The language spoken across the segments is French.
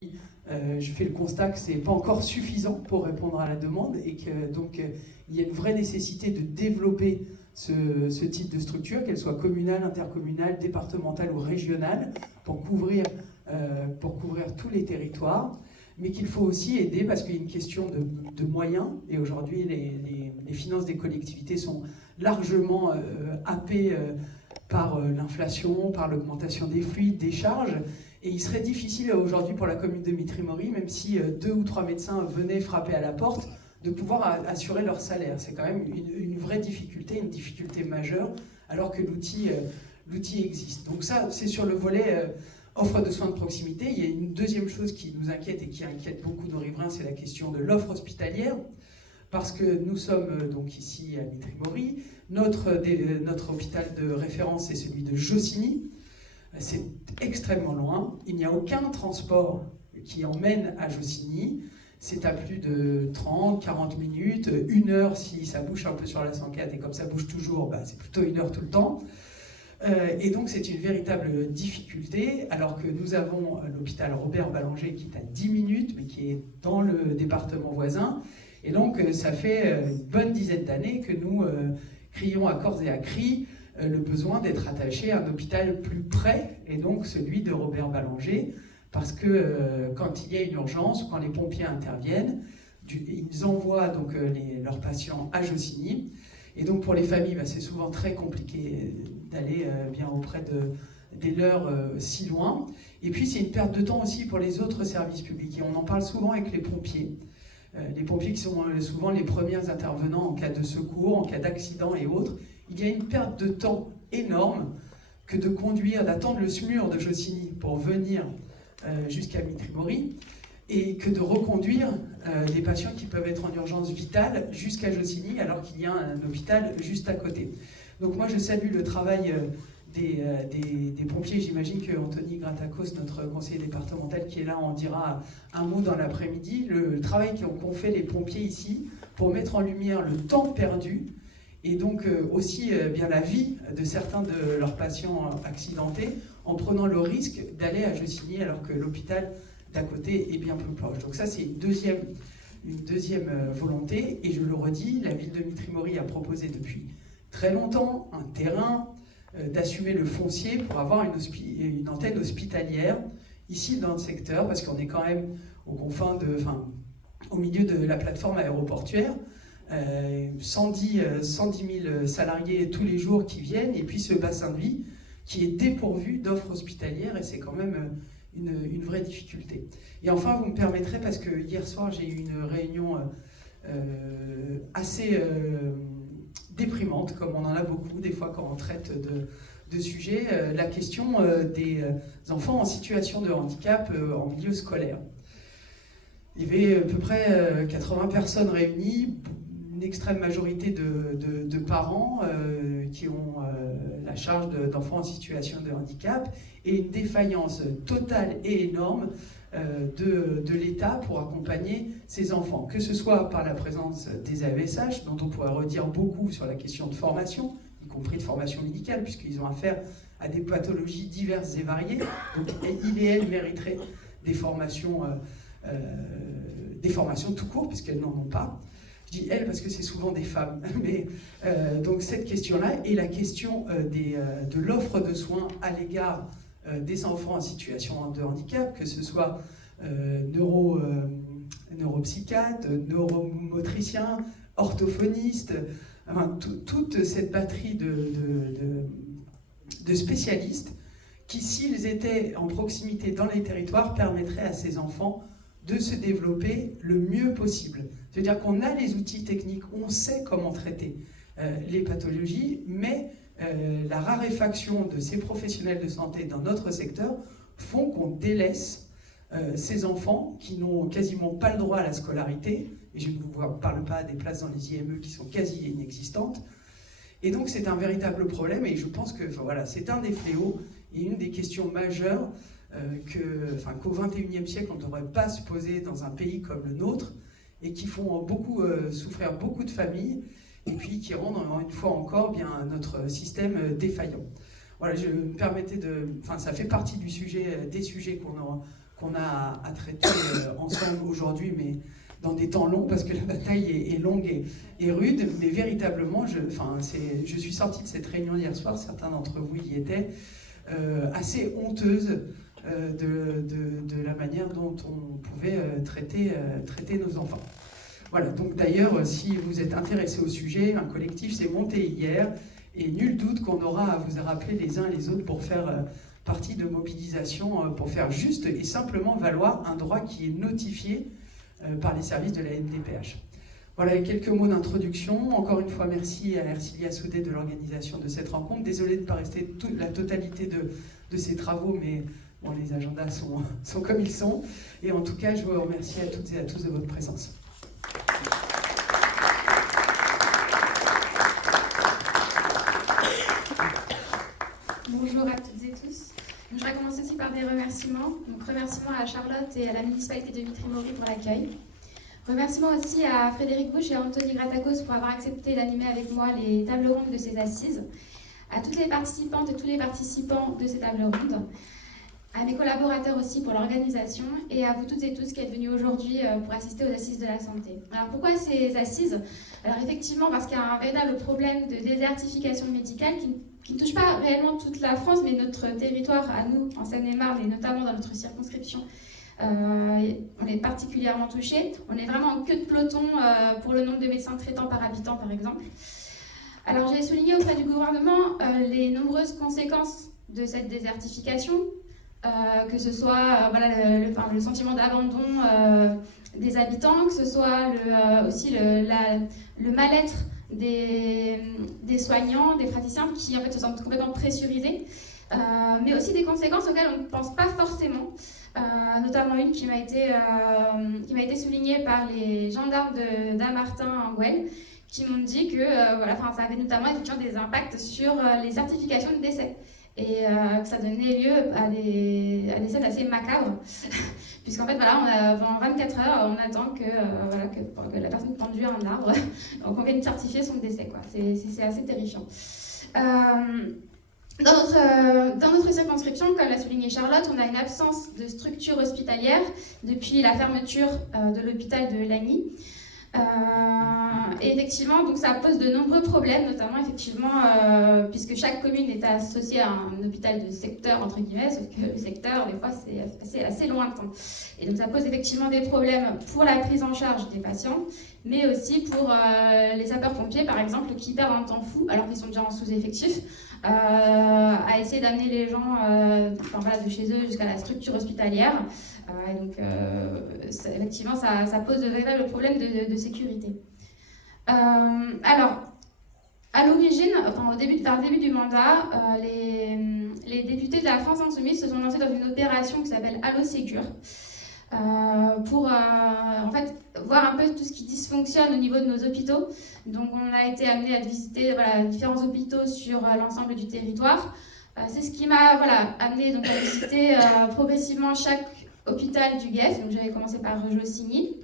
Je fais le constat que ce n'est pas encore suffisant pour répondre à la demande et que donc il y a une vraie nécessité de développer ce type de structure, qu'elle soit communale, intercommunale, départementale ou régionale, pour couvrir tous les territoires, mais qu'il faut aussi aider parce qu'il y a une question de moyens, et aujourd'hui les finances des collectivités sont largement happées par l'inflation, par l'augmentation des fluides, des charges. Et il serait difficile aujourd'hui pour la commune de Mitry-Mory, même si 2 ou 3 médecins venaient frapper à la porte, de pouvoir assurer leur salaire. C'est quand même une vraie difficulté, une difficulté majeure, alors que l'outil existe. Donc ça, c'est sur le volet offre de soins de proximité. Il y a une deuxième chose qui nous inquiète et qui inquiète beaucoup nos riverains, c'est la question de l'offre hospitalière. Parce que nous sommes donc ici à Mitry-Mory. Notre hôpital de référence est celui de Jossigny. C'est extrêmement loin. Il n'y a aucun transport qui emmène à Jossigny. C'est à plus de 30, 40 minutes, 1 heure si ça bouge un peu sur la 104, et comme ça bouge toujours, c'est plutôt 1 heure tout le temps. Et donc c'est une véritable difficulté, alors que nous avons l'hôpital Robert Ballanger qui est à 10 minutes, mais qui est dans le département voisin. Et donc ça fait une bonne dizaine d'années que nous crions à corps et à cri le besoin d'être attaché à un hôpital plus près, et donc celui de Robert Ballanger, parce que quand il y a une urgence, quand les pompiers interviennent, ils envoient donc leurs patients à Jossigny, et donc pour les familles, c'est souvent très compliqué d'aller bien auprès des leurs si loin. Et puis c'est une perte de temps aussi pour les autres services publics, et on en parle souvent avec les pompiers. Les pompiers qui sont souvent les premiers intervenants en cas de secours, en cas d'accident et autres. Il y a une perte de temps énorme que de conduire, d'attendre le SMUR de Jossigny pour venir jusqu'à Mitry-Mory, et que de reconduire les patients qui peuvent être en urgence vitale jusqu'à Jossigny alors qu'il y a un hôpital juste à côté. Donc moi je salue le travail des pompiers. J'imagine que Anthony Gratakos, notre conseiller départemental qui est là, en dira un mot dans l'après-midi. Le travail qu'ont fait les pompiers ici pour mettre en lumière le temps perdu et donc aussi bien la vie de certains de leurs patients accidentés en prenant le risque d'aller à Jossigny alors que l'hôpital d'à côté est bien plus proche. Donc ça c'est une deuxième volonté, et je le redis, la ville de Mitry-Mory a proposé depuis très longtemps un terrain, d'assumer le foncier pour avoir une antenne hospitalière ici dans le secteur, parce qu'on est quand même au milieu de la plateforme aéroportuaire, 110 000 salariés tous les jours qui viennent, et puis ce bassin de vie qui est dépourvu d'offres hospitalières, et c'est quand même une vraie difficulté. Et enfin, vous me permettrez, parce que hier soir j'ai eu une réunion assez déprimante, comme on en a beaucoup des fois quand on traite de sujets, la question des enfants en situation de handicap en milieu scolaire. Il y avait à peu près 80 personnes réunies, une extrême majorité de parents qui ont la charge d'enfants en situation de handicap, et une défaillance totale et énorme de l'État pour accompagner ces enfants, que ce soit par la présence des AESH, dont on pourrait redire beaucoup sur la question de formation, y compris de formation médicale, puisqu'ils ont affaire à des pathologies diverses et variées. Donc il et elle mériteraient des formations tout court, puisqu'elles n'en ont pas. Je dis elles parce que c'est souvent des femmes. Mais, donc cette question-là, et la question de l'offre de soins à l'égard des enfants en situation de handicap, que ce soit neuropsychiatre, neuromotricien, orthophoniste, toute cette batterie de spécialistes qui, s'ils étaient en proximité dans les territoires, permettraient à ces enfants de se développer le mieux possible. C'est-à-dire qu'on a les outils techniques, on sait comment traiter les pathologies, mais la raréfaction de ces professionnels de santé dans notre secteur font qu'on délaisse ces enfants qui n'ont quasiment pas le droit à la scolarité, et je ne vous parle pas des places dans les IME qui sont quasi inexistantes. Et donc c'est un véritable problème, et je pense que c'est un des fléaux et une des questions majeures qu'au XXIe siècle on ne devrait pas se poser dans un pays comme le nôtre, et qui font souffrir beaucoup de familles, et puis qui rendent une fois encore notre système défaillant. Voilà, je me permettais ça fait partie des sujets qu'on a à traiter ensemble aujourd'hui, mais dans des temps longs, parce que la bataille est longue et rude, mais véritablement, je suis sortie de cette réunion hier soir, certains d'entre vous y étaient, assez honteuse de la manière dont on pouvait traiter nos enfants. Voilà, donc d'ailleurs, si vous êtes intéressés au sujet, un collectif s'est monté hier, et nul doute qu'on aura à vous rappeler les uns les autres pour faire partie de mobilisation, pour faire juste et simplement valoir un droit qui est notifié par les services de la NDPH. Voilà, quelques mots d'introduction. Encore une fois, merci à Ercilia Soudé de l'organisation de cette rencontre. Désolée de ne pas rester la totalité de ces travaux, mais bon, les agendas sont comme ils sont. Et en tout cas, je vous remercie à toutes et à tous de votre présence. Bonjour à toutes et tous. Je vais commencer aussi par des remerciements. Donc, remerciements à Charlotte et à la municipalité de Vitry-Mory pour l'accueil. Remerciements aussi à Frédéric Bouche et à Anthony Gratakos pour avoir accepté d'animer avec moi les tables rondes de ces assises. À toutes les participantes et tous les participants de ces tables rondes. À mes collaborateurs aussi pour l'organisation et à vous toutes et tous qui êtes venus aujourd'hui pour assister aux assises de la santé. Alors pourquoi ces assises? Alors effectivement parce qu'il y a un véritable problème de désertification médicale qui ne touche pas réellement toute la France, mais notre territoire à nous, en Seine-et-Marne, et notamment dans notre circonscription, on est particulièrement touchés. On est vraiment en queue de peloton pour le nombre de médecins traitants par habitant, par exemple. Alors j'ai souligné auprès du gouvernement les nombreuses conséquences de cette désertification, que ce soit le sentiment d'abandon des habitants, que ce soit aussi le mal-être des soignants, des praticiens qui en fait se sentent complètement pressurisés, mais aussi des conséquences auxquelles on ne pense pas forcément, notamment une qui m'a été soulignée par les gendarmes d'Amartin en Gouelle, qui m'ont dit que ça avait notamment effectivement des impacts sur les certifications de décès. Et que ça donnait lieu à des scènes assez macabres, puisqu'en fait, pendant 24 heures, on attend que la personne pendue à un arbre, qu'on vienne certifier son décès, quoi. C'est assez terrifiant. Dans notre circonscription, comme l'a souligné Charlotte, on a une absence de structure hospitalière depuis la fermeture de l'hôpital de Lagny. Et effectivement, donc ça pose de nombreux problèmes, notamment effectivement puisque chaque commune est associée à un hôpital de secteur entre guillemets, sauf que le secteur des fois c'est assez lointain. Et donc ça pose effectivement des problèmes pour la prise en charge des patients, mais aussi pour les sapeurs-pompiers par exemple qui perdent un temps fou alors qu'ils sont déjà en sous-effectif à essayer d'amener les gens de chez eux jusqu'à la structure hospitalière. Effectivement, ça pose de véritables problèmes de sécurité. Alors, à l'origine, vers le début du mandat, les députés de la France Insoumise se sont lancés dans une opération qui s'appelle Allo Sécure pour voir un peu tout ce qui dysfonctionne au niveau de nos hôpitaux. Donc, on a été amené à visiter différents hôpitaux sur l'ensemble du territoire. C'est ce qui m'a amené donc, à visiter progressivement chaque hôpital du GEF, donc j'avais commencé par Jossigny.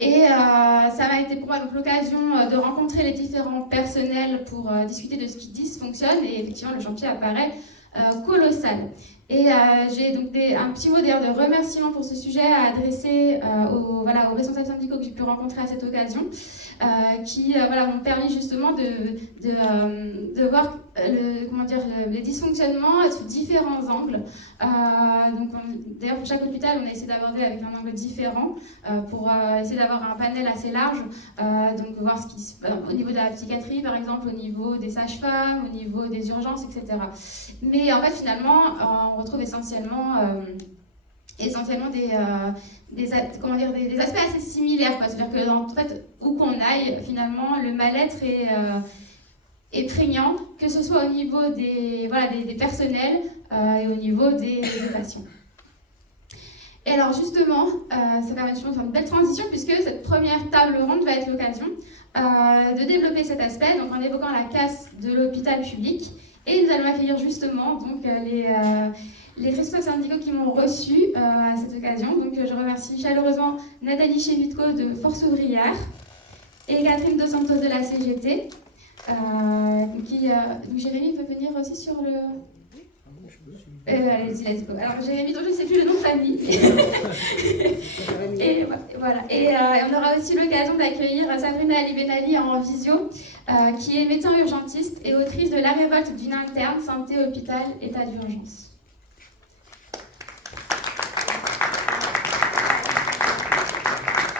Et ça m'a été pour moi l'occasion de rencontrer les différents personnels pour discuter de ce qui dysfonctionne, et effectivement le chantier apparaît colossal. Et j'ai donc un petit mot d'ailleurs de remerciement pour ce sujet à adresser aux responsables syndicaux que j'ai pu rencontrer à cette occasion, qui m'ont permis justement de voir les dysfonctionnements sous différents angles. D'ailleurs, pour chaque hôpital, on a essayé d'aborder avec un angle différent pour essayer d'avoir un panel assez large. Donc, voir ce qui se passe au niveau de la psychiatrie, par exemple, au niveau des sages-femmes, au niveau des urgences, etc. Mais en fait, finalement, on retrouve essentiellement des aspects assez similaires. C'est-à-dire que, en fait, où qu'on aille, finalement, le mal-être est prégnant, que ce soit au niveau des personnels et au niveau des patients. Et alors justement, ça permet de faire une belle transition puisque cette première table ronde va être l'occasion de développer cet aspect, donc en évoquant la casse de l'hôpital public. Et nous allons accueillir justement donc, les responsables syndicaux qui m'ont reçu à cette occasion. Donc je remercie chaleureusement Nathalie Chevitko de Force Ouvrière et Catherine Dos Santos de la CGT. Donc Jérémy peut venir aussi sur le... Allez-y, let's go. Alors, Jérémy, dont je ne sais plus le nom de famille. Et voilà. Et on aura aussi l'occasion d'accueillir Sabrina Ali Benali en visio, qui est médecin urgentiste et autrice de La révolte d'une interne, santé, hôpital, état d'urgence.